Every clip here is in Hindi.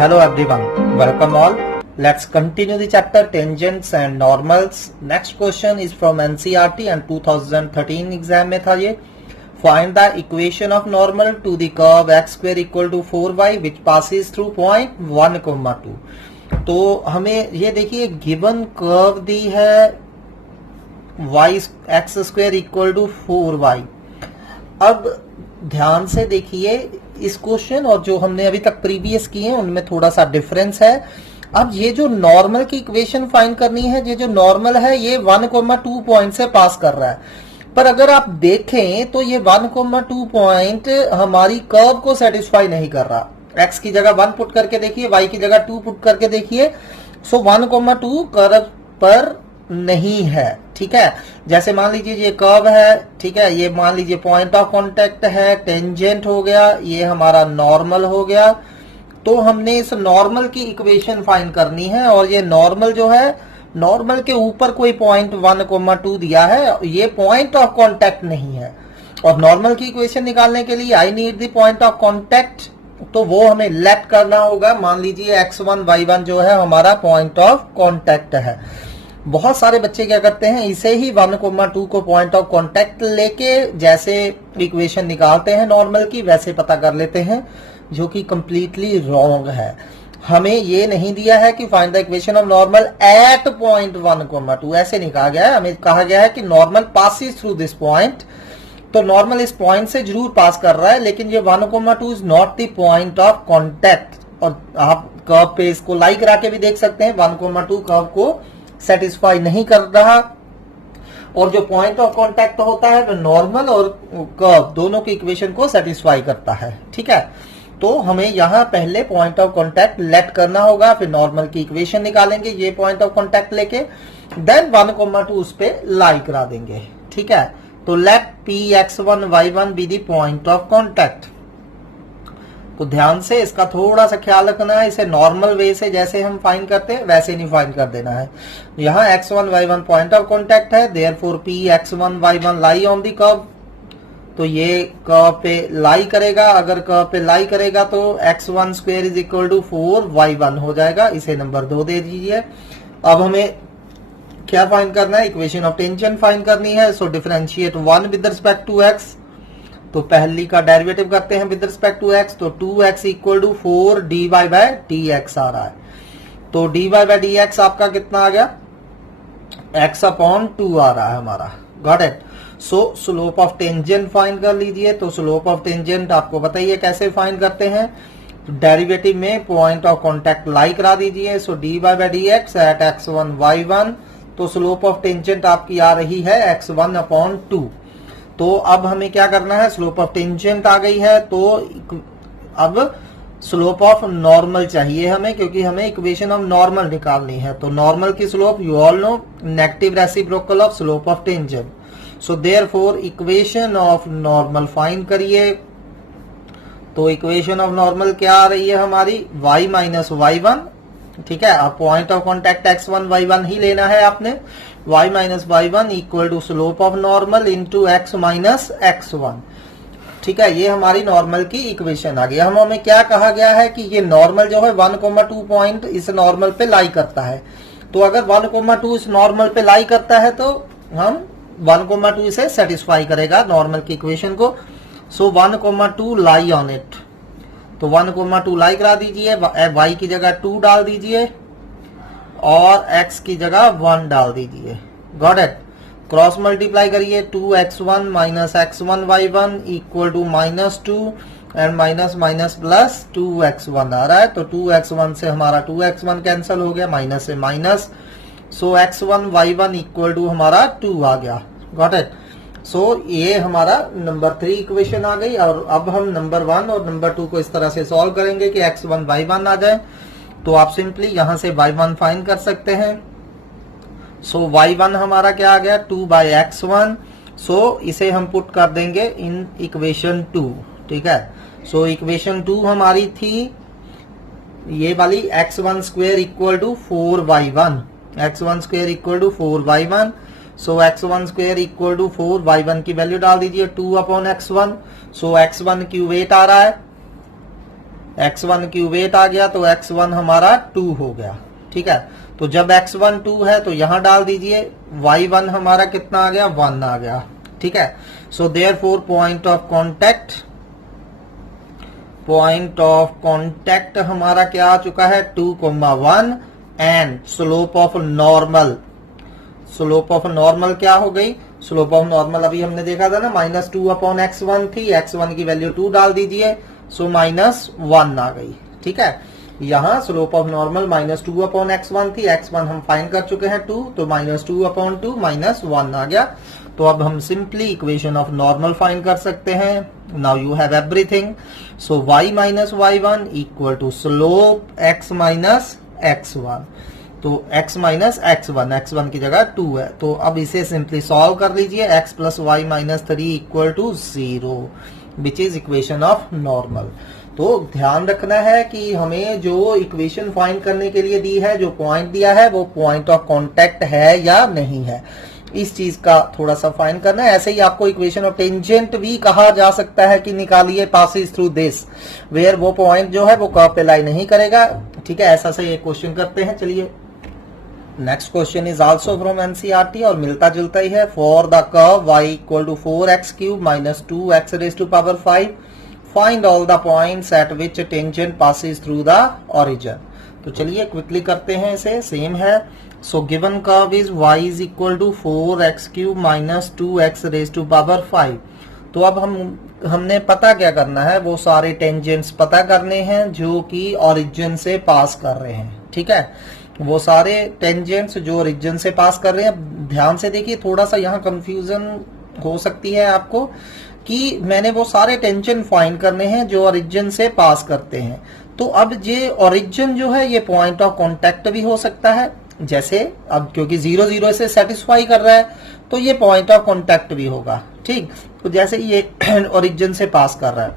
Hello everyone, welcome all. Let's continue the chapter tangents and normals. Next question is from NCERT and 2013 exam में था ये. Find the equation of normal to the curve x square equal to 4y which passes through point 1, 2. तो हमें ये देखिए गिवन कर्व दी है y x square equal to 4y. अब ध्यान से देखिए इस क्वेश्चन और जो हमने अभी तक प्रीवियस किए हैं उनमें थोड़ा सा डिफरेंस है. अब ये जो नॉर्मल की इक्वेशन फाइंड करनी है, ये जो नॉर्मल है ये 1,2 पॉइंट से पास कर रहा है. पर अगर आप देखें तो ये 1,2 पॉइंट हमारी कर्व को सेटिस्फाई नहीं कर रहा. x की जगह 1 पुट करके देखिए, y की जगह 2 पुट करके देखिए. सो 1,2 कर्व पर नहीं है. ठीक है, जैसे मान लीजिए ये कर्व है, ठीक है, ये मान लीजिए पॉइंट ऑफ कांटेक्ट है, टेंजेंट हो गया, ये हमारा नॉर्मल हो गया. तो हमने इस नॉर्मल की इक्वेशन फाइंड करनी है और ये नॉर्मल जो है, नॉर्मल के ऊपर कोई पॉइंट 1,2 दिया है, ये पॉइंट ऑफ कांटेक्ट नहीं है. और नॉर्मल की इक्वेशन निकालने के लिए I need the point of contact, तो वो हमें लेट करना होगा. मान लीजिए x1 y1 जो है हमारा पॉइंट ऑफ कांटेक्ट है. बहुत सारे बच्चे क्या करते हैं, इसे ही 1,2 को पॉइंट ऑफ कांटेक्ट लेके जैसे इक्वेशन निकालते हैं नॉर्मल की वैसे पता कर लेते हैं, जो कि कंप्लीटली रॉन्ग है. हमें ये नहीं दिया है कि find the equation of normal at point 1,2, ऐसे नहीं कहा गया है. हमें कहा गया है कि normal passes through this point. तो नॉर्मल इस पॉइंट से जरूर पास कर रहा है, लेकिन ये 1,2 is not the point of contact. और आप कर्व पे इसको लाई करा के भी देख सकते हैं, 1,2 कर्व को सेटिस्फाई नहीं कर रहा. और जो पॉइंट ऑफ कांटेक्ट होता है वो नॉर्मल और कर्व दोनों की इक्वेशन को सेटिस्फाई करता है. ठीक है, तो हमें यहां पहले पॉइंट ऑफ कांटेक्ट लेट करना होगा, फिर नॉर्मल की इक्वेशन निकालेंगे ये पॉइंट ऑफ कांटेक्ट लेके, देन 1,2 उस पे लाई करा देंगे. ठीक है, तो let Px1 y1 be the point of contact. तो ध्यान से इसका थोड़ा सा ख्याल रखना है. इसे नॉर्मल वे से जैसे हम फाइंड करते हैं वैसे नहीं फाइंड कर देना है. यहाँ x1 y1 point of contact है, therefore Px1 y1 lie on the curve. तो ये कर्व पे लाई करेगा. अगर कर्व पे लाई करेगा तो x1 square is equal to 4y1 हो जाएगा. इसे नंबर 2 दे दीजिए. अब हमें क्या फाइंड करना है, इक्वेशन ऑफ टेंजेंट फाइंड करनी है. So differentiate 1 with respect to x. तो पहली का डेरिवेटिव करते हैं विद रिस्पेक्ट टू x. तो 2x equal to 4 dy by dx आ रहा है. तो dy बाय dx आपका कितना आ गया, x अपॉन 2 आ रहा है हमारा. Got it. So slope of tangent find कर लीजिए. तो स्लोप ऑफ टेंजेंट आपको बताइए कैसे फाइंड करते हैं. डेरिवेटिव में पॉइंट ऑफ कांटेक्ट लाई करा दीजिए. So dy by dx at x1 y1. तो स्लोप ऑफ टेंजेंट आपकी आ रही है x1 अपॉन 2. तो अब हमें क्या करना है, स्लोप ऑफ टेंजेंट आ गई है, तो अब स्लोप ऑफ नॉर्मल चाहिए हमें, क्योंकि हमें इक्वेशन ऑफ नॉर्मल निकालनी है. तो नॉर्मल की slope you all know, negative reciprocal of slope of tangent. So therefore equation of normal find करिए. तो इक्वेशन ऑफ नॉर्मल क्या आ रही है हमारी, y माइनस y1. ठीक है, आप point of contact x1 y1 ही लेना है आपने. y minus y1 equal to slope of normal into x minus x1. ठीक है, ये हमारी नॉर्मल की इक्वेशन आ गई. हमें क्या कहा गया है कि ये नॉर्मल जो है 1,2 पॉइंट इस नॉर्मल पे लाई करता है. तो अगर 1,2 इस नॉर्मल पे लाई करता है तो हम 1,2 इसे सेटिस्फाई करेगा नॉर्मल की इक्वेशन को. सो 1,2 लाई ऑन इट. तो 1,2 लाई करा दीजिए. y की जगह 2 डाल दीजिए और x की जगह 1 डाल दीजिए. Got it. क्रॉस मल्टीप्लाई करिए. 2x1 minus x1 y1 equal to -2 and minus minus plus 2x1 आ रहा है. तो 2x1 से हमारा 2x1 कैंसिल हो गया, माइनस से minus. So x1 y1 equal to हमारा 2 आ गया. Got it. सो ये हमारा नंबर 3 इक्वेशन आ गई. और अब हम नंबर 1 और नंबर 2 को इस तरह से सॉल्व करेंगे कि x1 y1 आ जाए. तो आप सिंपली यहां से y1 फाइंड कर सकते हैं. सो y1 हमारा क्या आ गया, 2 बाई x1. सो इसे हम पुट कर देंगे इन इक्वेशन 2. ठीक है, सो इक्वेशन 2 हमारी थी ये वाली x1 square equal to 4y1. x1 square equal to 4y1. So x1 square equal to 4y1 की वैल्यू डाल दीजिए 2 अपॉन x1. सो x1 क्यूब 8 आ रहा है. x1 क्यूब 8 आ गया, तो x1 हमारा 2 हो गया। ठीक है, तो जब x1 2 है तो यहां डाल दीजिए, y1 हमारा कितना आ गया, 1 आ गया। ठीक है, so therefore point of contact हमारा क्या आ चुका है, 2,1 एंड स्लोप ऑफ नॉर्मल क्या हो गई, स्लोप ऑफ नॉर्मल अभी हमने देखा था ना, -2/x1 थी, x1 की वैल्यू 2 डाल दीजिए, सो -1 आ गई। ठीक है, यहां स्लोप ऑफ नॉर्मल -2/x1 थी, x1 हम फाइंड कर चुके हैं 2, तो -2/2 -1 आ गया। तो अब हम simply equation of normal find कर सकते हैं। Now you have everything, so y minus y1 equal to slope x minus x1, तो x माइनस x1 की जगह 2 है, तो अब इसे सिंपली सॉल्व कर लीजिए, x plus Y minus 3 equal to 0, which is equation of normal. तो ध्यान रखना है कि हमें जो इक्वेशन फाइंड करने के लिए दी है, जो पॉइंट दिया है, वो पॉइंट ऑफ कॉन्टैक्ट है या नहीं है, इस चीज का थोड़ा सा फाइंड करना है। ऐसे ही आपको इक्वेशन ऑफ टेंजेंट भी कहा जा सकता है कि निकालिए पासिस थ्रू दिस, वेयर वो पॉइंट जो है वो कर्व पे लाई नहीं करेगा। ठीक है, ऐसा से ये क्वेश्चन करते हैं। चलिए, next question is also from NCERT और मिलता जुलता ही है। For the curve y equal to 4x³ minus 2x⁵5 find all the points at which tangent passes through the origin. तो चलिए क्विकली करते हैं, इसे सेम है। So given curve is y is equal to 4x³ minus 2x⁵5। तो अब हमने पता क्या करना है, वो सारे टेंजेंट्स पता करने हैं जो कि ओरिजिन से पास कर रहे हैं। ठीक है, वो सारे टेंजेंट्स जो ओरिजिन से पास कर रहे हैं। ध्यान से देखिए, थोड़ा सा यहाँ कंफ्यूजन हो सकती है आपको कि मैंने वो सारे टेंजेंट फाइंड करने हैं जो ओरिजिन से पास करते हैं। तो अब ये ओरिजिन जो है ये पॉइंट ऑफ कॉन्टैक्ट भी हो सकता है, जैसे अब क्योंकि 0 0 से सेटिस्फाई कर रहा है तो ये पॉइंट ऑफ कॉन्टैक्ट भी होगा। ठीक, तो जैसे ये ओरिजिन से पास कर रहा है,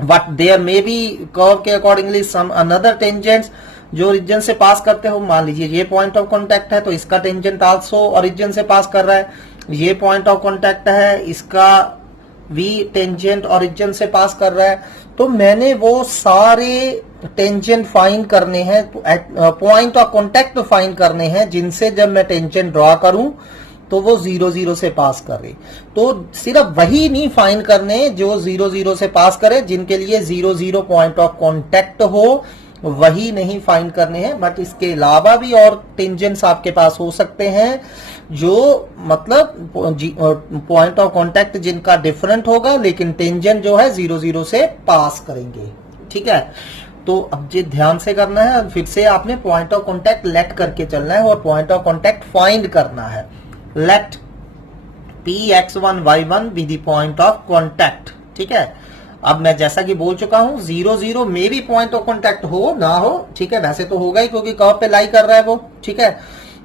but there may be curve के अकॉर्डिंगली सम अनदर टेंजेंट्स जो ओरिजिन से पास करते हो। मान लीजिए ये पॉइंट ऑफ कॉन्टैक्ट है, तो इसका टेंजेंट आल्सो ओरिजिन से पास कर रहा है। ये पॉइंट ऑफ कॉन्टैक्ट है, इसका भी टेंजेंट ओरिजिन से पास कर रहा है। तो मैंने वो सारे टेंजेंट फाइंड करने हैं, पॉइंट ऑफ कॉन्टैक्ट फाइंड करने हैं जिनसे जब मैं टेंजेंट ड्रॉ करूं तो वो 0 0 से पास करे। तो सिर्फ वही नहीं फाइंड करने जो 0 0 से पास करे, जिनके लिए 0 0 पॉइंट ऑफ कॉन्टैक्ट हो वही नहीं फाइंड करने हैं, बट इसके अलावा भी और टेंजेंट्स आपके पास हो सकते हैं जो मतलब पॉइंट ऑफ कॉन्टैक्ट जिनका डिफरेंट होगा, लेकिन टेंजेंट जो है 0 0 से पास करेंगे। ठीक है, तो अब ये ध्यान से करना है, फिर से आपने पॉइंट ऑफ कॉन्टैक्ट लेट करके चलना है और पॉइंट ऑफ कॉन्टैक्ट फाइंड करना है। Let Px1y1 be the point of contact. ठीक है, अब मैं जैसा कि बोल चुका हूं 0 0 में भी पॉइंट ऑफ कॉन्टैक्ट हो ना हो, ठीक है, वैसे तो होगा ही क्योंकि कर्व पे लाई कर रहा है वो। ठीक है,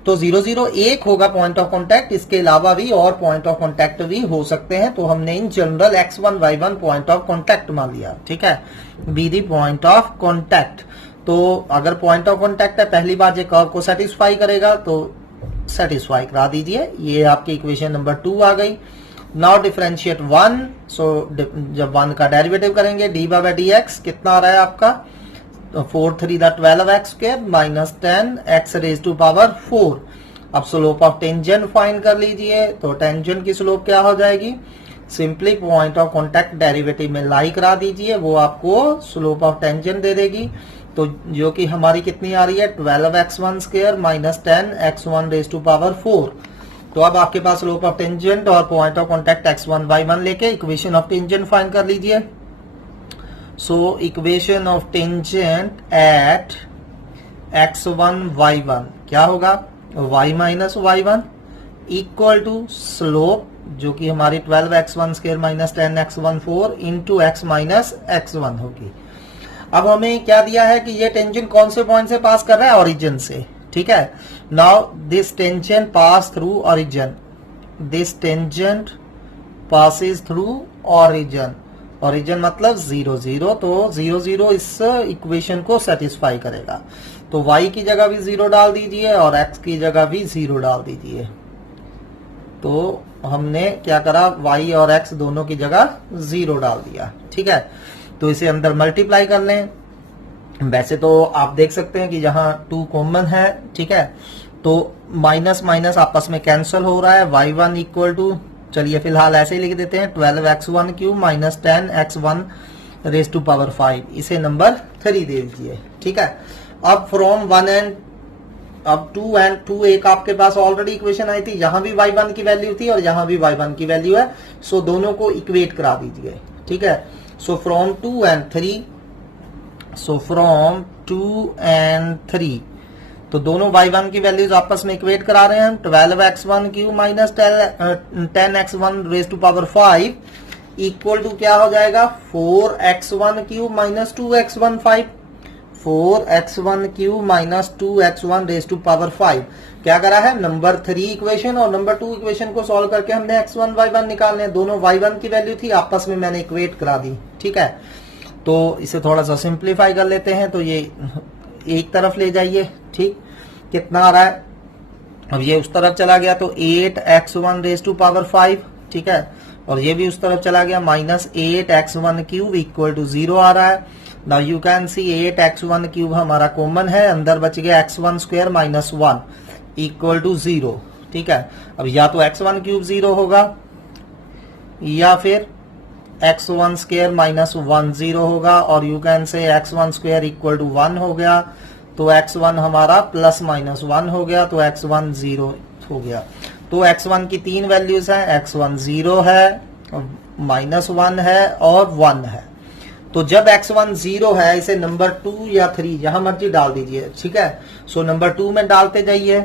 तो 0 0 एक होगा पॉइंट ऑफ कॉन्टैक्ट, इसके अलावा भी और पॉइंट ऑफ कॉन्टैक्ट भी हो सकते हैं। तो हमने in general x1 y1 point of contact मान लिया। ठीक है, be the point of contact. तो अगर पॉइंट ऑफ कॉन्टैक्ट है, पहली बार ये कर्व को सेटिस्फाई करेगा, तो सेटिस्फाई करा दीजिए। ये आपकी इक्वेशन नंबर 2 आ गई। नाउ डिफरेंशिएट 1, सो जब 1 का डेरिवेटिव करेंगे dy/dx कितना आ रहा है आपका, 4 3 12x² माइनस 10x⁴। अब स्लोप ऑफ टेंजेंट फाइंड कर लीजिए। तो टेंजेंट की स्लोप क्या हो जाएगी, simply point of contact derivative में लाई करा दीजिए, वो आपको स्लोप ऑफ टेंजेंट दे देगी। तो जो कि हमारी कितनी आ रही है, 12x1² माइनस 10x⁴। तो अब आपके पास स्लोप ऑफ टेंजेंट और point of contact x1 y1 लेके इक्वेशन ऑफ टेंजेंट फाइंड कर लीजिए। So equation of tangent at x1 y1 क्या होगा, y minus y1 equal to slope जो कि हमारी 12x1² minus 10x⁴ into x minus x1 होगी। अब हमें क्या दिया है कि ये टेंजेंट कौन से पॉइंट से पास कर रहा है, ओरिजिन से। ठीक है, now this tangent pass through origin, this tangent passes through origin. Origin मतलब 0 0, तो 0 0 इस इक्वेशन को सेटिस्फाई करेगा। तो y की जगह भी 0 डाल दीजिए और x की जगह भी 0 डाल दीजिए। तो हमने क्या करा, y और x दोनों की जगह 0 डाल दिया। ठीक है, तो इसे अंदर मल्टीप्लाई कर लें, वैसे तो आप देख सकते हैं कि यहाँ 2 कॉमन है, ठीक है, तो माइनस माइनस आपस में कैंसिल हो रहा है। y1 इक्वल टू, चलिए फिलहाल ऐसे ही लिख देते हैं, 12x1 cube minus 10x1 raise to power 5, इसे नंबर 3 दे दीजिए, ठीक है। अब फ्रॉम 1 एंड अब 2 एंड 2 एक आपके पास ऑलरेडी इक्वेशन आई थी, यहां भी y1 की वैल्यू थी और यहां भी y1 की वैल्यू है, सो दोनों को इक्वेट करा दीजिए, ठीक है। सो from 2 and 3, so from 2 and 3, तो दोनों y1 की वैल्यूज आपस में इक्वेट करा रहे हैं हम। 12x1 cube minus 10x1 raise to power 5 equal to क्या हो जाएगा, 4x1 cube minus 2x1 5, 4x1 cube minus 2x1 raise to power 5। क्या करा है, नंबर 3 इक्वेशन और नंबर 2 इक्वेशन को सॉल्व करके हमने x1 y1 निकालने, दोनों y1 की वैल्यू थी, आपस में मैंने इक्वेट करा दी, ठीक है। तो इसे थोड़ा सा सिंप्लीफाई कर लेते हैं, तो ये एक तरफ ले जाइए, ठीक, कितना आ रहा है, अब ये उस तरफ चला गया तो 8x1 रेज टू पावर 5, ठीक है, और ये भी उस तरफ चला गया, minus 8x1 cube equal to 0 आ रहा है। Now you can see 8x1 cube हमारा कॉमन है, अंदर बच गया x1 square minus 1 equal to 0, ठीक है। अब या तो x1 क्यूब 0 होगा या फिर x1 स्क्वायर माइनस 1 0 होगा, और you can say x1 square equal to 1 हो गया, तो x1 हमारा प्लस माइनस 1 हो गया, तो x1 0 हो गया। तो x1 की 3 वैल्यूज हैं, x1 0 है, माइनस 1 है और 1 है। तो जब x1 0 है, इसे नंबर 2 या 3 जहां मर्जी डाल दीजिए, ठीक है। सो नंबर 2 में डालते जाइए,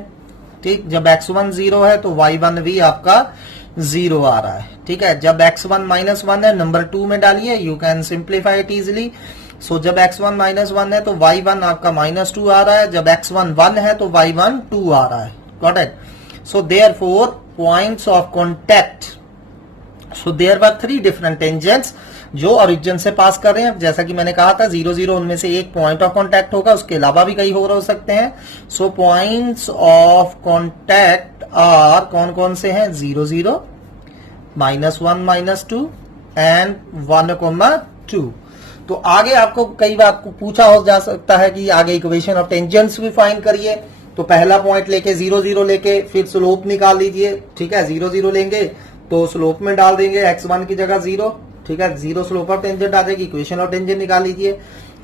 ठीक, जब x1 0 है तो y1 भी आपका 0 आ रहा है, ठीक है। जब x1 माइनस 1 है, नंबर 2 में डालिए, you can simplify it easily. So जब x1 माइनस 1 है तो y1 आपका माइनस 2 आ रहा है, जब x1 1 है तो y1 2 आ रहा है, got it. So therefore points of contact, so there were 3 different tangents जो ओरिजिन से पास कर रहे हैं, जैसा कि मैंने कहा था 0 0 उनमें से एक पॉइंट ऑफ कॉन्टैक्ट होगा, उसके अलावा भी कई और हो सकते हैं। सो पॉइंट्स ऑफ कॉन्टैक्ट आर कौन कौन से हैं, 0 0, माइनस 1 माइनस 2 एंड 1,2। तो आगे आपको कई बार पूछा हो जा सकता है कि आगे इक्वेशन ऑफ टेंजेंट्स भी फाइंड करिए, तो पहला पॉइंट लेके 0 0 लेके फिर स्लोप निकाल लीजिए, ठीक है। 0 0 लेंगे तो स्लोप में डाल देंगे x1 की जगह 0, ठीक है, 0 स्लोप ऑफ टेंजेंट आ जाएगी, इक्वेशन ऑफ टेंजेंट निकाल लीजिए,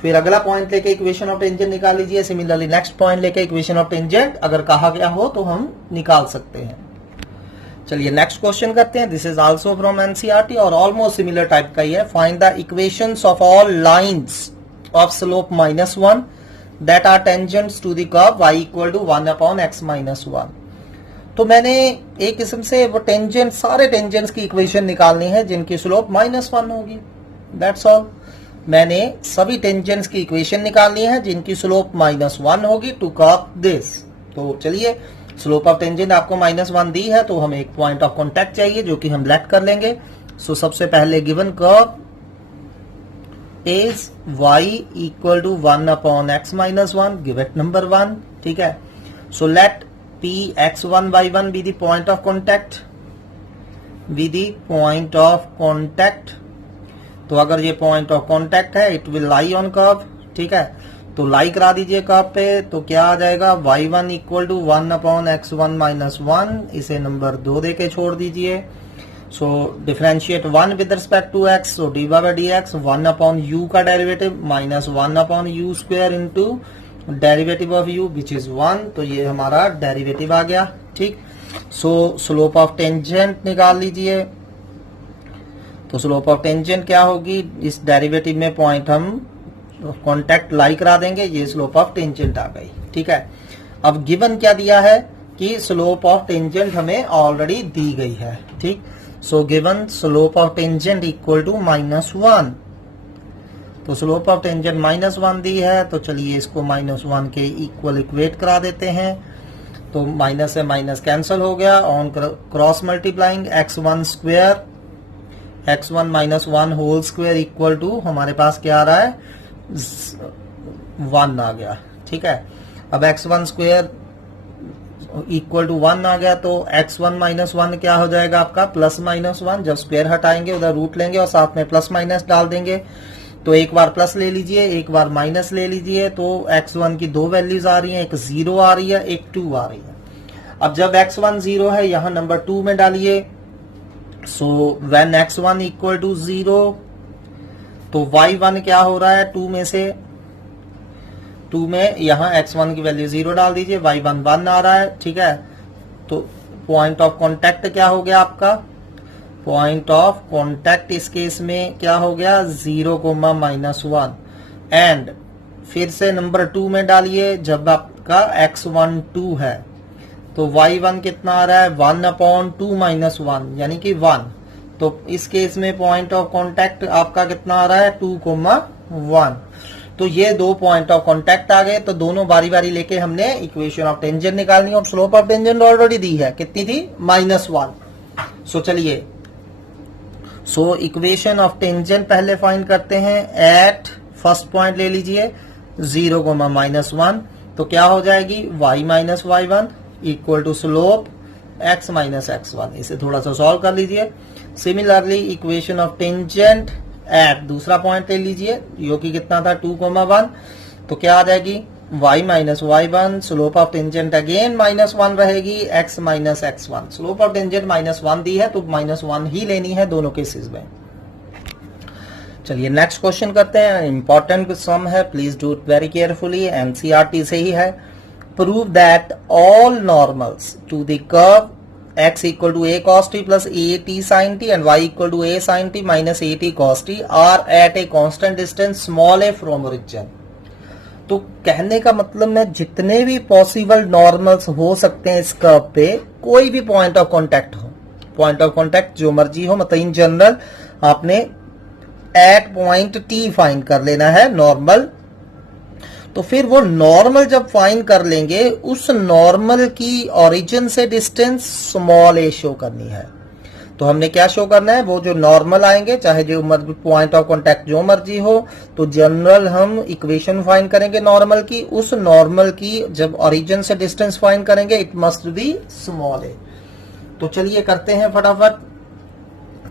फिर अगला पॉइंट लेके इक्वेशन ऑफ टेंजेंट निकाल लीजिए, सिमिलरली नेक्स्ट पॉइंट लेके इक्वेशन ऑफ टेंजेंट अगर कहा गया हो तो हम निकाल सकते हैं। चलिए नेक्स्ट क्वेश्चन करते हैं, this is also from NCERT और ऑलमोस्ट सिमिलर टाइप का ही है। Find the equations of all lines of slope -1 that are tangents to the curve y equal to 1/x-1। तो मैंने एक किस्म से वो टेंजेंट, सारे टेंजेंट्स की इक्वेशन निकालनी है जिनकी स्लोप -1 होगी, दैट्स ऑल। मैंने सभी टेंजेंट्स की इक्वेशन निकालनी है जिनकी स्लोप -1 होगी टू कर्व दिस। तो चलिए, स्लोप ऑफ टेंजेंट आपको -1 दी है, तो हमें एक पॉइंट ऑफ कॉन्टैक्ट चाहिए जो कि हम लेट कर लेंगे। सो सबसे पहले given curve is y equal to 1/x-1, give it number 1, ठीक है। So let p x1 y1 be the point of contact, be the point of contact। तो अगर ये पॉइंट ऑफ कॉन्टैक्ट है, it will lie on curve, ठीक है। तो लाई करा दीजिए कर्व पे, तो क्या आ जाएगा, y1 इक्वल टू 1/x1 - 1, इसे नंबर 2 देके छोड़ दीजिए। So differentiate 1 with respect to x, so dy/dx 1/u का derivative minus 1/u square into derivative of u which is 1, तो ये हमारा डेरिवेटिव आ गया, ठीक। सो स्लोप ऑफ टेंजेंट निकाल लीजिए, तो स्लोप ऑफ टेंजेंट क्या होगी, इस डेरिवेटिव में पॉइंट हम कॉन्टैक्ट लाई करा देंगे, ये स्लोप ऑफ टेंजेंट आ गई, ठीक है। अब गिवन क्या दिया है कि स्लोप ऑफ टेंजेंट हमें ऑलरेडी दी गई है, ठीक। So given slope of tangent equal to -1, तो स्लोप ऑफ टेंजेंट -1 दी है, तो चलिए इसको -1 के इक्वल इक्वेट करा देते हैं। तो माइनस से माइनस कैंसिल हो गया, on cross multiplying x1 square x1 - 1 whole square equal to हमारे पास क्या आ रहा है, 1 आ गया, ठीक है। अब x1 स्क्वायर इक्वल टू 1 आ गया, तो x1 - 1 क्या हो जाएगा आपका, +-1। जब स्क्वायर हटाएंगे उधर रूट लेंगे और साथ में प्लस माइनस डाल देंगे, तो एक बार प्लस ले लीजिए, एक बार माइनस ले लीजिए, तो x1 की दो वैल्यूज आ रही हैं, एक 0 आ रही है, एक 2 आ रही है। अब जब x1 0 है यहां नंबर 2 में डालिए, so when x1 equal to 0 तो y1 क्या हो रहा है, 2 में से 2 में यहां x1 की वैल्यू 0 डाल दीजिए, y1 1 आ रहा है, ठीक है। तो पॉइंट ऑफ कांटेक्ट क्या हो गया आपका, पॉइंट ऑफ कांटेक्ट इस केस में क्या हो गया 0,-1 एंड फिर से नंबर 2 में डालिए, जब आपका x1 2 है तो y1 कितना आ रहा है 1/2 - 1 यानी कि 1। तो इस केस में पॉइंट ऑफ कांटेक्ट आपका कितना आ रहा है 2,1। तो ये दो पॉइंट ऑफ कांटेक्ट आ गए, तो दोनों बारी बारी लेके हमने इक्वेशन ऑफ टेंजेंट निकालनी है। स्लोप ऑफ टेंजेंट ऑलरेडी दी है, कितनी थी -1। सो चलिए, सो इक्वेशन ऑफ टेंजेंट पहले फाइंड करते हैं। एट फर्स्ट पॉइंट ले लीजिए 0,-1, तो क्या हो जाएगी y - y1 equal to slope x - x1। इसे थोड़ा सा सॉल्व कर लीजिए। Similarly equation of tangent at दूसरा पॉइंट ले लीजिए, जो कि कितना था 2,1, तो क्या आ जाएगी y - y1, slope of tangent again -1 रहेगी, x - x1। Slope of tangent -1 दी है तो -1 ही लेनी है दोनों केसेस में। चलिए नेक्स्ट क्वेश्चन करते हैं। इंपॉर्टेंट सम है, please do it very carefully, NCERT से ही है। Prove that all normals to the curve x equal to a cos t plus a t sin t and y equal to a sin t minus a t cos t are at a constant distance small a from origin। तो कहने का मतलब में जितने भी पॉसिबल नॉर्मल्स हो सकते हैं इस कर्व पे, कोई भी पॉइंट ऑफ कांटेक्ट हो, पॉइंट ऑफ कांटेक्ट जो मर्जी हो, मतलब इन जनरल आपने एट पॉइंट टी फाइंड कर लेना है नॉर्मल। तो फिर वो नॉर्मल जब फाइंड कर लेंगे, उस नॉर्मल की ओरिजिन से डिस्टेंस स्मॉल ए शो करनी है। तो हमने क्या शो करना है, वो जो नॉर्मल आएंगे, चाहे जो पॉइंट ऑफ कांटेक्ट जो मर्जी हो, तो जनरल हम इक्वेशन फाइंड करेंगे नॉर्मल की, उस नॉर्मल की जब ओरिजिन से डिस्टेंस फाइंड करेंगे इट मस्ट बी स्मॉल ए। तो चलिए करते हैं फटाफट।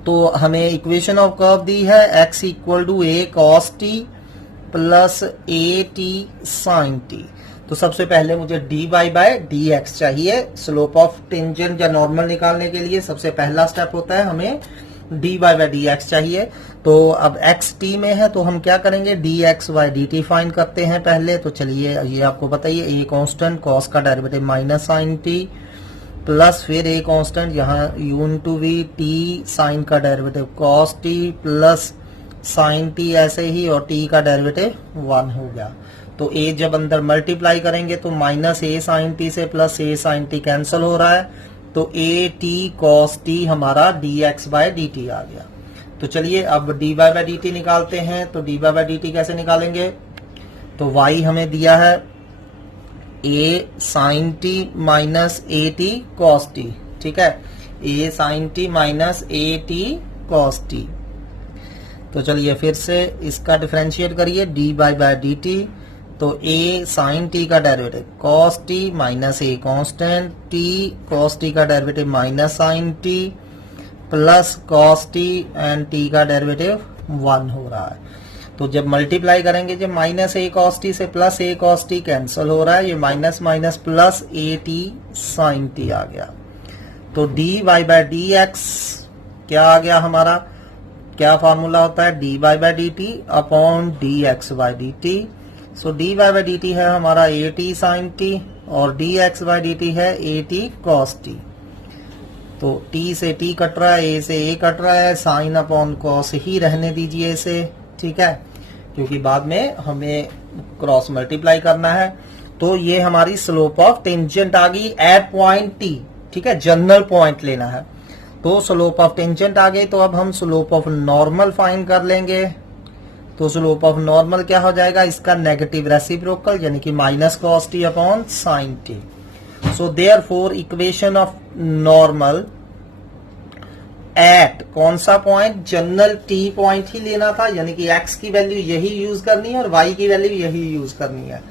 तो हमें इक्वेशन ऑफ कर्व दी है x equal to a cos t plus a T sine t. तो सबसे पहले मुझे dy बाय डी एक्स चाहिए। स्लोप ऑफ टेंजेंट या नॉर्मल निकालने के लिए सबसे पहला स्टेप होता है हमें dy बाय डी एक्स चाहिए। तो अब x t में है तो हम क्या करेंगे, dx by D T find करते हैं पहले। तो चलिए ये आपको बताइए, ये कांस्टेंट cos का derivative minus sine T plus फिर ए कांस्टेंट यहाँ u into V T sine का derivative cos t plus sine T ऐसे ही, और t का डेरिवेटिव 1 हो गया। तो a जब अंदर मल्टीप्लाई करेंगे तो माइनस ए साइन टी से plus a sign T cancel हो रहा है, तो ए टी कॉस टी हमारा dx बाय डी टी आ गया। तो चलिए अब dy बाय डी टी निकालते हैं। तो dy बाय डी टी कैसे निकालेंगे, तो y हमें दिया है a sine t minus a T cos t, ठीक है, a sine t minus a T cos T. तो चलिए फिर से इसका डिफरेंशिएट करिए, dy बाय डी टी, तो a साइन t का derivative cos t minus a constant t cos t का derivative minus sine t plus cos t and t का डेरिवेटिव 1 हो रहा है। तो जब मल्टीप्लाई करेंगे, जब माइनस a cos t से plus a cos t cancel हो रहा है, ये minus minus plus a t sine t आ गया। तो dy बाय डी एक्स क्या आ गया हमारा, क्या फॉर्मूला होता है, dy by D T upon dx by D T. So dy by D T है हमारा ए टी साइन टी और dx बाय डी टी है ए टी कॉस टी। तो t से t कट रहा है, a से a कट रहा है, साइन अपॉन कॉस ही रहने दीजिए इसे, ठीक है, क्योंकि बाद में हमें क्रॉस मल्टीप्लाई करना है। तो ये हमारी स्लोप ऑफ टेंजेंट आ गई एट पॉइंट t, ठीक है, जनरल पॉइंट लेना है। तो स्लोप ऑफ टेंजेंट आ गई, तो अब हम स्लोप ऑफ नॉर्मल फाइंड कर लेंगे। तो स्लोप ऑफ नॉर्मल क्या हो जाएगा, इसका नेगेटिव रेसिप्रोकल यानी कि minus cos t upon sine T. So therefore equation of normal at कौन सा पॉइंट, जनरल टी पॉइंट ही लेना था, यानी कि x की वैल्यू यही यूज करनी है और y की वैल्यू यही यूज करनी है।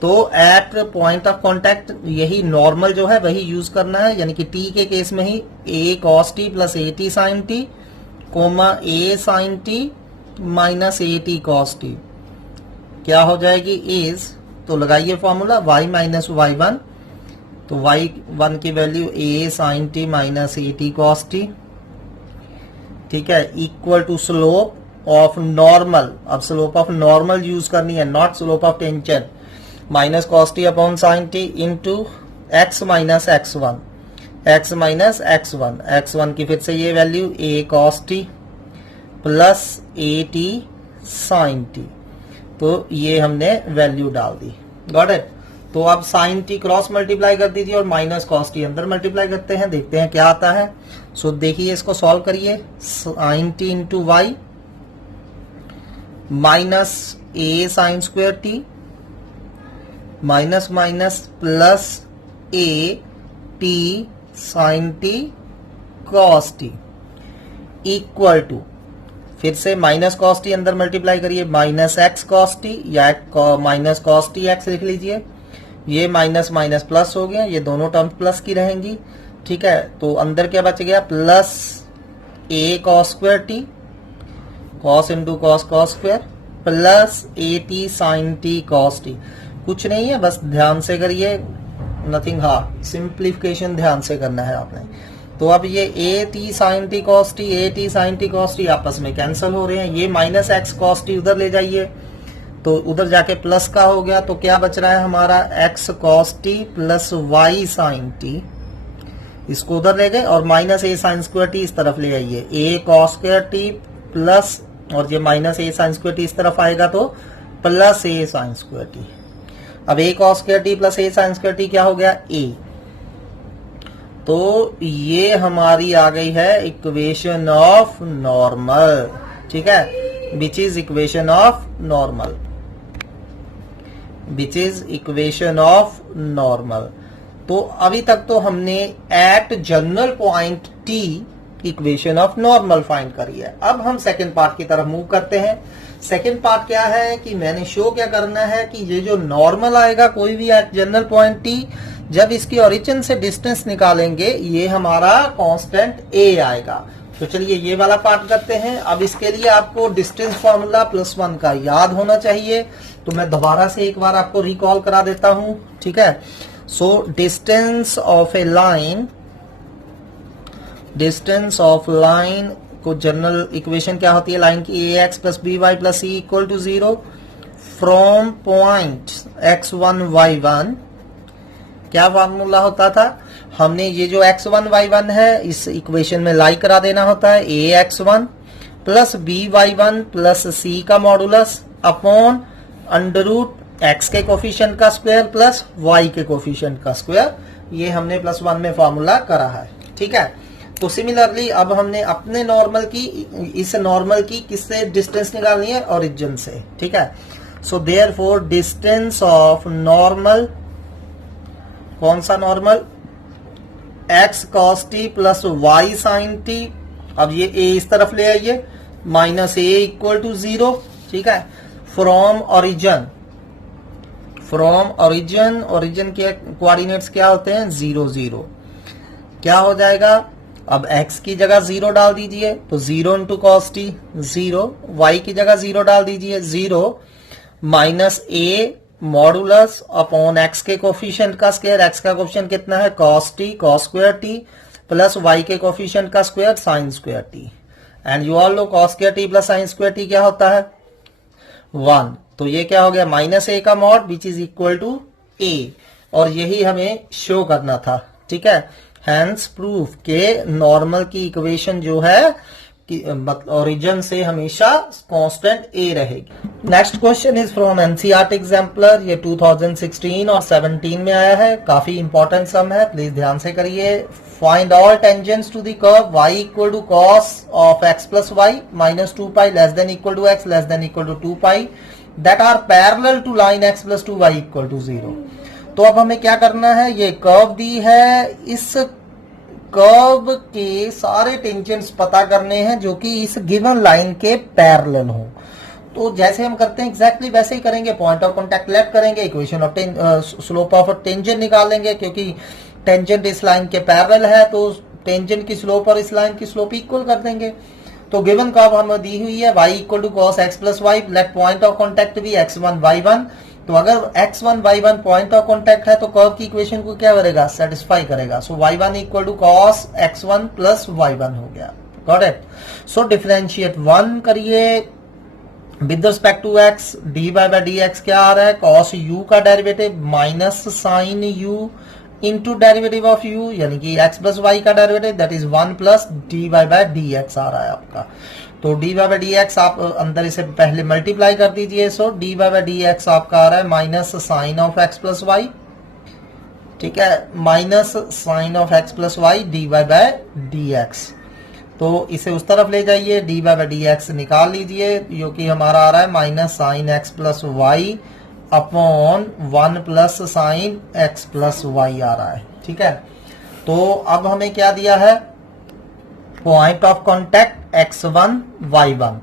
तो एट पॉइंट ऑफ कांटेक्ट यही नॉर्मल जो है वही यूज करना है, यानी कि t के केस में ही a cos t plus a t sin t comma a sin t plus b sin t, 1 हो रहा है। Minus a T cos t क्या हो जाएगी इज, तो लगाइए formula y minus y one, तो y1 की value a sine t minus a T cos t, ठीक है, equal to slope of normal, अब स्लोप ऑफ नॉर्मल यूज करनी है, not slope of tangent, minus cos t upon sine t into x minus x one, x minus x one, x one की फिर से ये value a cos t plus a T sine t, तो ये हमने वैल्यू डाल दी, गॉट इट। तो अब साइन टी क्रॉस मल्टीप्लाई कर दीजिए और माइनस कॉस टी अंदर मल्टीप्लाई करते हैं, देखते हैं क्या आता है। सो देखिए इसको सॉल्व करिए, sine t into y minus a sine square t minus minus plus a T sine t cos t equal to, फिर से माइनस कॉस टी अंदर मल्टीप्लाई करिए, माइनस एक्स कॉस टी या माइनस कॉस टी एक्स लिख लीजिए, ये माइनस माइनस प्लस हो गया, ये दोनों टर्म प्लस की रहेंगी, ठीक है। तो अंदर क्या बच गया, plus a cos square t, cos into cos cos square, plus a T sine t cos t, कुछ नहीं है, बस ध्यान से करिए, नथिंग हार्ड, सिंप्लीफिकेशन ध्यान से करना है आपने। तो अब ये a T sine t cos t, a T sine t cos t आपस में कैंसिल हो रहे हैं, ये माइनस एक्स कॉस टी उधर ले जाइए, तो उधर जाके प्लस का हो गया, तो क्या बच रहा है हमारा x cos t plus y sine t, इसको उधर ले गए, और माइनस ए साइन स्क्वायर टी इस तरफ ले आइए, a cos square t plus, और ये minus a sine square t इस तरफ आएगा तो plus a sine square t. अब a cos square t plus a sine square t क्या हो गया, ए, तो ये हमारी आ गई है इक्वेशन ऑफ नॉर्मल, ठीक है, which is equation of normal, which is equation of normal. तो अभी तक तो हमने at general point t equation of normal find करी है। अब हम सेकंड पार्ट की तरफ मूव करते हैं। सेकंड पार्ट क्या है कि मैंने शो क्या करना है कि ये जो नॉर्मल आएगा कोई भी एट जनरल पॉइंट टी, जब इसकी ओरिजिन से डिस्टेंस निकालेंगे ये हमारा कांस्टेंट ए आएगा। तो चलिए ये वाला पार्ट करते हैं। अब इसके लिए आपको डिस्टेंस फॉर्मूला +1 का याद होना चाहिए, तो मैं दोबारा से एक बार आपको रिकॉल करा देता हूं, ठीक है। So distance of a line, distance of line को जनरल इक्वेशन क्या होती है लाइन की, ax plus by plus c equal to 0 from point x1 y1। क्या फॉर्मूला होता था, हमने ये जो x1 y1 है इस इक्वेशन में लाई करा देना होता है, ax1 plus by1 plus c का modulus upon under root x के कोफिशिएंट का स्क्वायर प्लस y के कोफिशिएंट का स्क्वायर, ये हमने +1 में फॉर्मूला करा है, ठीक है। तो सिमिलरली अब हमने अपने नॉर्मल की, इस नॉर्मल की किससे डिस्टेंस निकालनी है, ओरिजिन से, ठीक है। So therefore distance of normal, कौन सा normal, x cos t plus y sin t, अब ये a इस तरफ ले आइए, माइनस a इक्वल टू 0, ठीक है, from origin, from origin, origin के कोऑर्डिनेट्स क्या होते हैं 0 0, क्या हो जाएगा, अब x की जगह 0 डाल दीजिए तो 0 इंटू कॉस टी 0, y की जगह 0 डाल दीजिए 0, minus a modulus upon x के कोफिशिएंट का स्क्वायर, x का कोफिशिएंट कितना है cos t cos square t plus y के कोफिशिएंट का square sin square t, and you all know cos square t plus sin square t क्या होता है 1। तो ये क्या हो गया माइनस a का mod which is equal to a, और यही हमें शो करना था, ठीक है। हैंस प्रूफ के नॉर्मल की इक्वेशन जो है ओरिजिन से हमेशा कांस्टेंट ए रहेगी। Next question is from NCERT exemplar, ये 2016 और 17 में आया है, काफी इंपॉर्टेंट सम है, प्लीज ध्यान से करिए। Find all tangents to the curve y equal to cos of x plus Y minus 2π less than equal to x less than equal to 2π that are parallel to line x plus 2y equal to 0। तो अब हमें क्या करना है, ये कर्व दी है, इस कर्व के सारे टेंजेंट्स पता करने हैं जो कि इस गिवन लाइन के पैरेलल हो। तो जैसे हम करते हैं एग्जैक्टली वैसे ही करेंगे, पॉइंट ऑफ कांटेक्ट लेट करेंगे, equation of slope of tangent निकालेंगे, क्योंकि टेंजेंट इस लाइन के पैरेलल है तो टेंजेंट की स्लोप और इस लाइन की स्लोप इक्वल कर देंगे। तो गिवन कर्व हमें दी हुई है y equal to cos x plus y, let point of contact भी x1 y1। तो अगर x1 y1 point of contact है तो कर्व की इक्वेशन को क्या करेगा, सेटिस्फाई करेगा। So y1 equal to cos x1 plus y1 हो गया। Got it. सो डिफरेंशिएट 1 करिए with respect to x, dy by dx क्या आ रहा है, cos u का derivative minus sine u into derivative of u, यानी कि x प्लस वाई का derivative, that is 1 plus dy by dx आ रहा है आपका। तो dy बाय dx आप अंदर इसे पहले मल्टीप्लाई कर दीजिए। सो dy बाय dx आपका आ रहा है minus sine of x plus y, ठीक है, minus sine of x plus y dy by dx। तो इसे उस तरफ ले जाइए, dy बाय dx निकाल लीजिए, जो कि हमारा आ रहा है minus sine x plus Y upon 1 plus sine x plus Y आ रहा है। ठीक है, तो अब हमें क्या दिया है, point of contact x1 y1।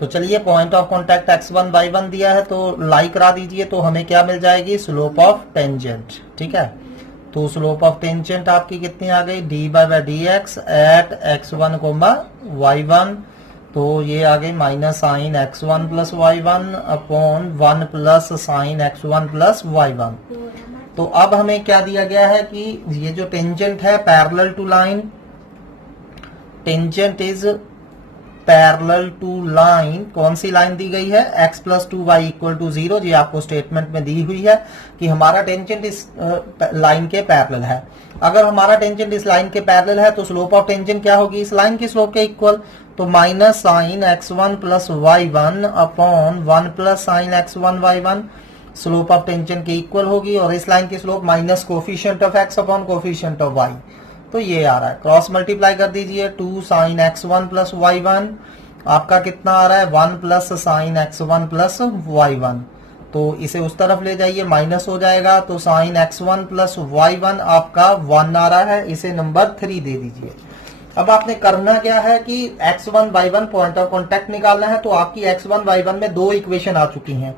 तो चलिए point of contact x1 y1 दिया है तो लाई करा दीजिए, तो हमें क्या मिल जाएगी, स्लोप ऑफ टेंजेंट। ठीक है, तो स्लोप ऑफ टेंजेंट आपकी कितनी आ गई, dy by dx at x1 comma y1। तो ये आ गई minus sine x1 plus y1 upon 1 plus sine x1 plus y1। तो अब हमें क्या दिया गया है कि ये जो टेंजेंट है parallel to line, tangent is parallel to line, कौन सी लाइन दी गई है, x plus 2y equal to 0। ये आपको स्टेटमेंट में दी हुई है कि हमारा टेंजेंट इस लाइन के पैरेलल है। अगर हमारा टेंजेंट इस लाइन के पैरेलल है तो स्लोप ऑफ टेंजेंट क्या होगी, इस लाइन की स्लोप के इक्वल। तो minus sine x1 plus y1 upon 1 plus sine x1 y1 slope of tangent के इक्वल होगी, और इस लाइन की slope minus coefficient of x upon coefficient of y। तो ये आ रहा है, क्रॉस मल्टीप्लाई कर दीजिए, 2 साइन x1 प्लस y1 आपका कितना आ रहा है, 1 plus sine x1 plus y1। तो इसे उस तरफ ले जाइए, माइनस हो जाएगा, तो साइन x1 प्लस y1 आपका 1 आ रहा है, इसे नंबर 3 दे दीजिए। अब आपने करना क्या है कि x1 y1 point of contact निकालना है। तो आपकी x1 y1 में दो इक्वेशन आ चुकी हैं,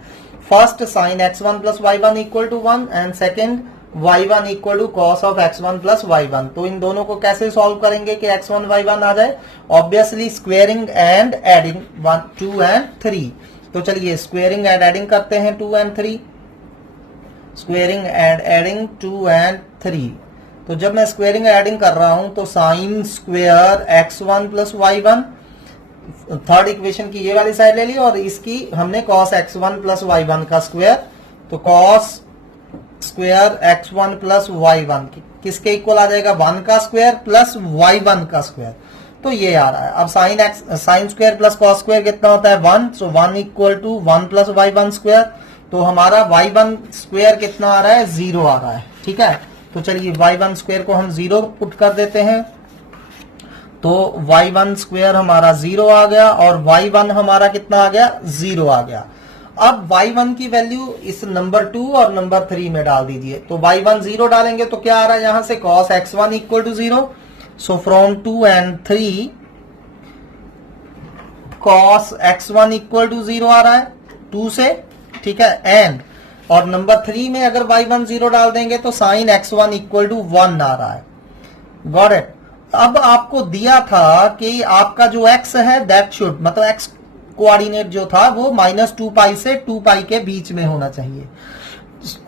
first sine x1 plus y1 equal to 1 and second y1 equal to cos of x1 plus y1। तो इन दोनों को कैसे सॉल्व करेंगे कि x1 y1 आ जाए, obviously squaring and adding 1 2 and 3। तो चलिए स्क्वेयरिंग एंड एडिंग करते हैं 2 and 3, squaring and adding 2 and 3। तो जब मैं स्क्वेयरिंग एडिंग कर रहा हूं तो sine square x1 plus y1, third equation की ये वाली साइड ले ली, और इसकी हमने cos x1 प्लस y1 का स्क्वेयर, तो cos square x1 plus y1 किसके इक्वल आ जाएगा, 1 का स्क्वेयर प्लस y1 का स्क्वेयर। तो ये आ रहा है। अब sine square plus cos square कितना होता है, 1। So 1 equal to 1 plus y1 square. तो हमारा y1 स्क्वेयर कितना आ रहा है, 0 आ रहा है। ठीक है, तो चलिए y1 स्क्वेयर को हम 0 पुट कर देते हैं, तो y1 स्क्वेयर हमारा 0 आ गया, और y1 हमारा कितना आ गया, 0 आ गया। अब y1 की वैल्यू इस नंबर 2 और नंबर 3 में डाल दीजिए। तो y1 0 डालेंगे तो क्या आ रहा है यहां से, cos x1 equal to 0। So from 2 and 3 cos x1 equal to 0 आ रहा है 2 से। ठीक है, एंड और नंबर 3 में अगर y1 0 डाल देंगे तो साइन x1 इक्वल टू 1 आ रहा है। Got it. अब आपको दिया था कि आपका जो x है दैट शुड, मतलब x कोऑर्डिनेट जो था वो माइनस 2 पाई से 2 पाई के बीच में होना चाहिए।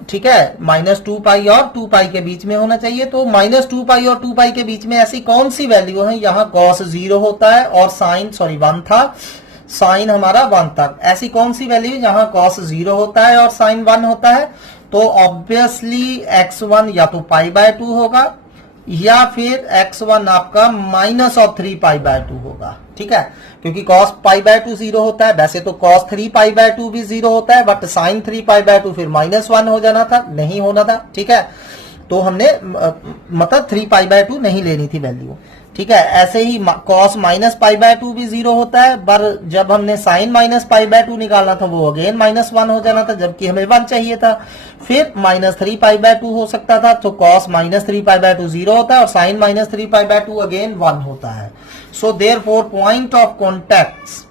ठीक है, माइनस 2 पाई और 2 पाई के बीच में होना चाहिए। तो माइनस 2 पाई और 2 पाई के बीच में ऐसी कौन सी वैल्यू है, यहाँ cos 0 होता है और साइन 1 था, साइन हमारा 1 था। ऐसी कौन सी वैल्यू जहां cos 0 होता है और साइन 1 होता है, तो ऑब्वियसली x1 या तो पाई बाय 2 होगा, या फिर x1 आपका माइनस ऑफ 3 पाई बाय 2 होगा। ठीक है, क्योंकि cos पाई बाय 2 0 होता है, वैसे तो cos 3 पाई बाय 2 भी 0 होता है, बट साइन 3 पाई बाय 2 फिर -1 हो जाना था, नहीं होना था। ठीक है, तो हमने मतलब 3 पाई बाय 2 नहीं लेनी थी वैल्यू। ठीक है, ऐसे ही cos माइनस पाई बाय 2 भी 0 होता है, पर जब हमने साइन माइनस पाई बाय 2 निकालना था वो अगेन -1 हो जाना था, जबकि हमें 1 चाहिए था। फिर -3 पाई बाय 2 हो सकता था, तो cos -3 पाई बाय 2 0 होता है, और साइन -3 पाई बाय 2 अगेन 1 होता है। So therefore point of contacts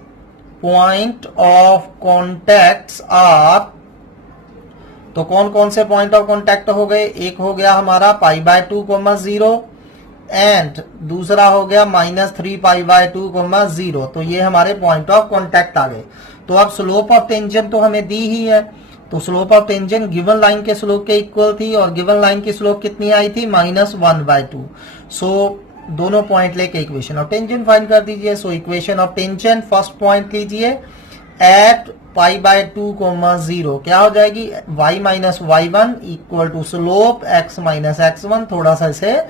are, तो कौन कौन से पॉइंट ऑफ कॉन्टैक्ट हो गए, एक हो गया हमारा पाई बाय 2 0, एंड दूसरा हो गया -3π/2, 0। तो ये हमारे पॉइंट ऑफ कांटेक्ट आ गए। तो अब स्लोप ऑफ टेंजेंट तो हमें दी ही है, तो slope of tangent given line के स्लोप के इक्वल थी, और गिवन लाइन की स्लोप कितनी आई थी, -1/2। सो दोनों पॉइंट लेके इक्वेशन ऑफ टेंजेंट फाइंड कर दीजिए। So equation of tangent first point लीजिए एट π/2, 0 क्या हो जाएगी, y - y1 equal to slope x - x1। थोड़ा सा इसे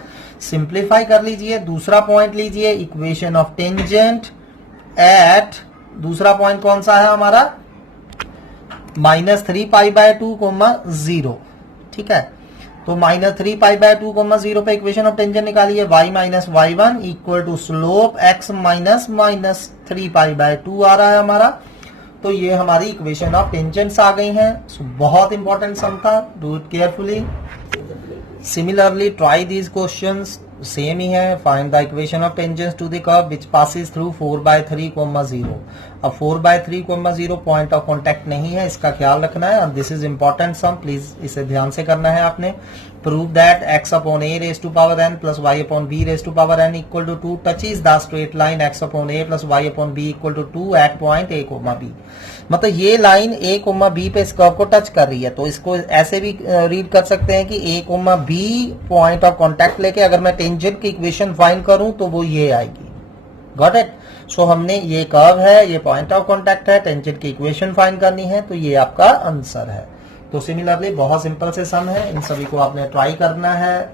सिंप्लीफाई कर लीजिए। दूसरा पॉइंट लीजिए इक्वेशन ऑफ टेंजेंट एट, दूसरा पॉइंट कौन सा है हमारा, -3π/2, 0। ठीक है, तो -3π/2, 0 पे इक्वेशन ऑफ टेंजेंट निकालिए। y - y1 equal to slope x -3π/2 आ रहा है हमारा। तो ये हमारी इक्वेशन ऑफ टेंजेंट्स आ गई हैं। सो बहुत इंपॉर्टेंट सम था, do it carefully. Similarly try these questions, same ही है। Find the equation of tangents to the curve which passes through 4/3, 0। अब 4/3, 0 पॉइंट ऑफ कांटेक्ट नहीं है, इसका ख्याल रखना है। और this is important sum, please इसे ध्यान से करना है आपने। Prove that x/a⁴n + y/b⁴n equal to 2 touches the straight line x/a + y/b equal to 2 at point a, b। मतलब ये लाइन a, b पे इस कर्व को टच कर रही है। तो इसको ऐसे भी रीड कर सकते हैं कि a, b point of contact लेके अगर मैं टेंजेंट की इक्वेशन फाइंड करूं तो वो ये आएगी। Got it. सो हमने ये कर्व है, ये पॉइंट ऑफ कांटेक्ट है, टेंजेंट की इक्वेशन फाइंड करनी है, तो ये आपका आंसर है। तो सिमिलरली बहुत सिंपल से सम है, इन सभी को आपने ट्राई करना है।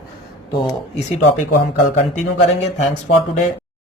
तो इसी टॉपिक को हम कल कंटिन्यू करेंगे। Thanks for today.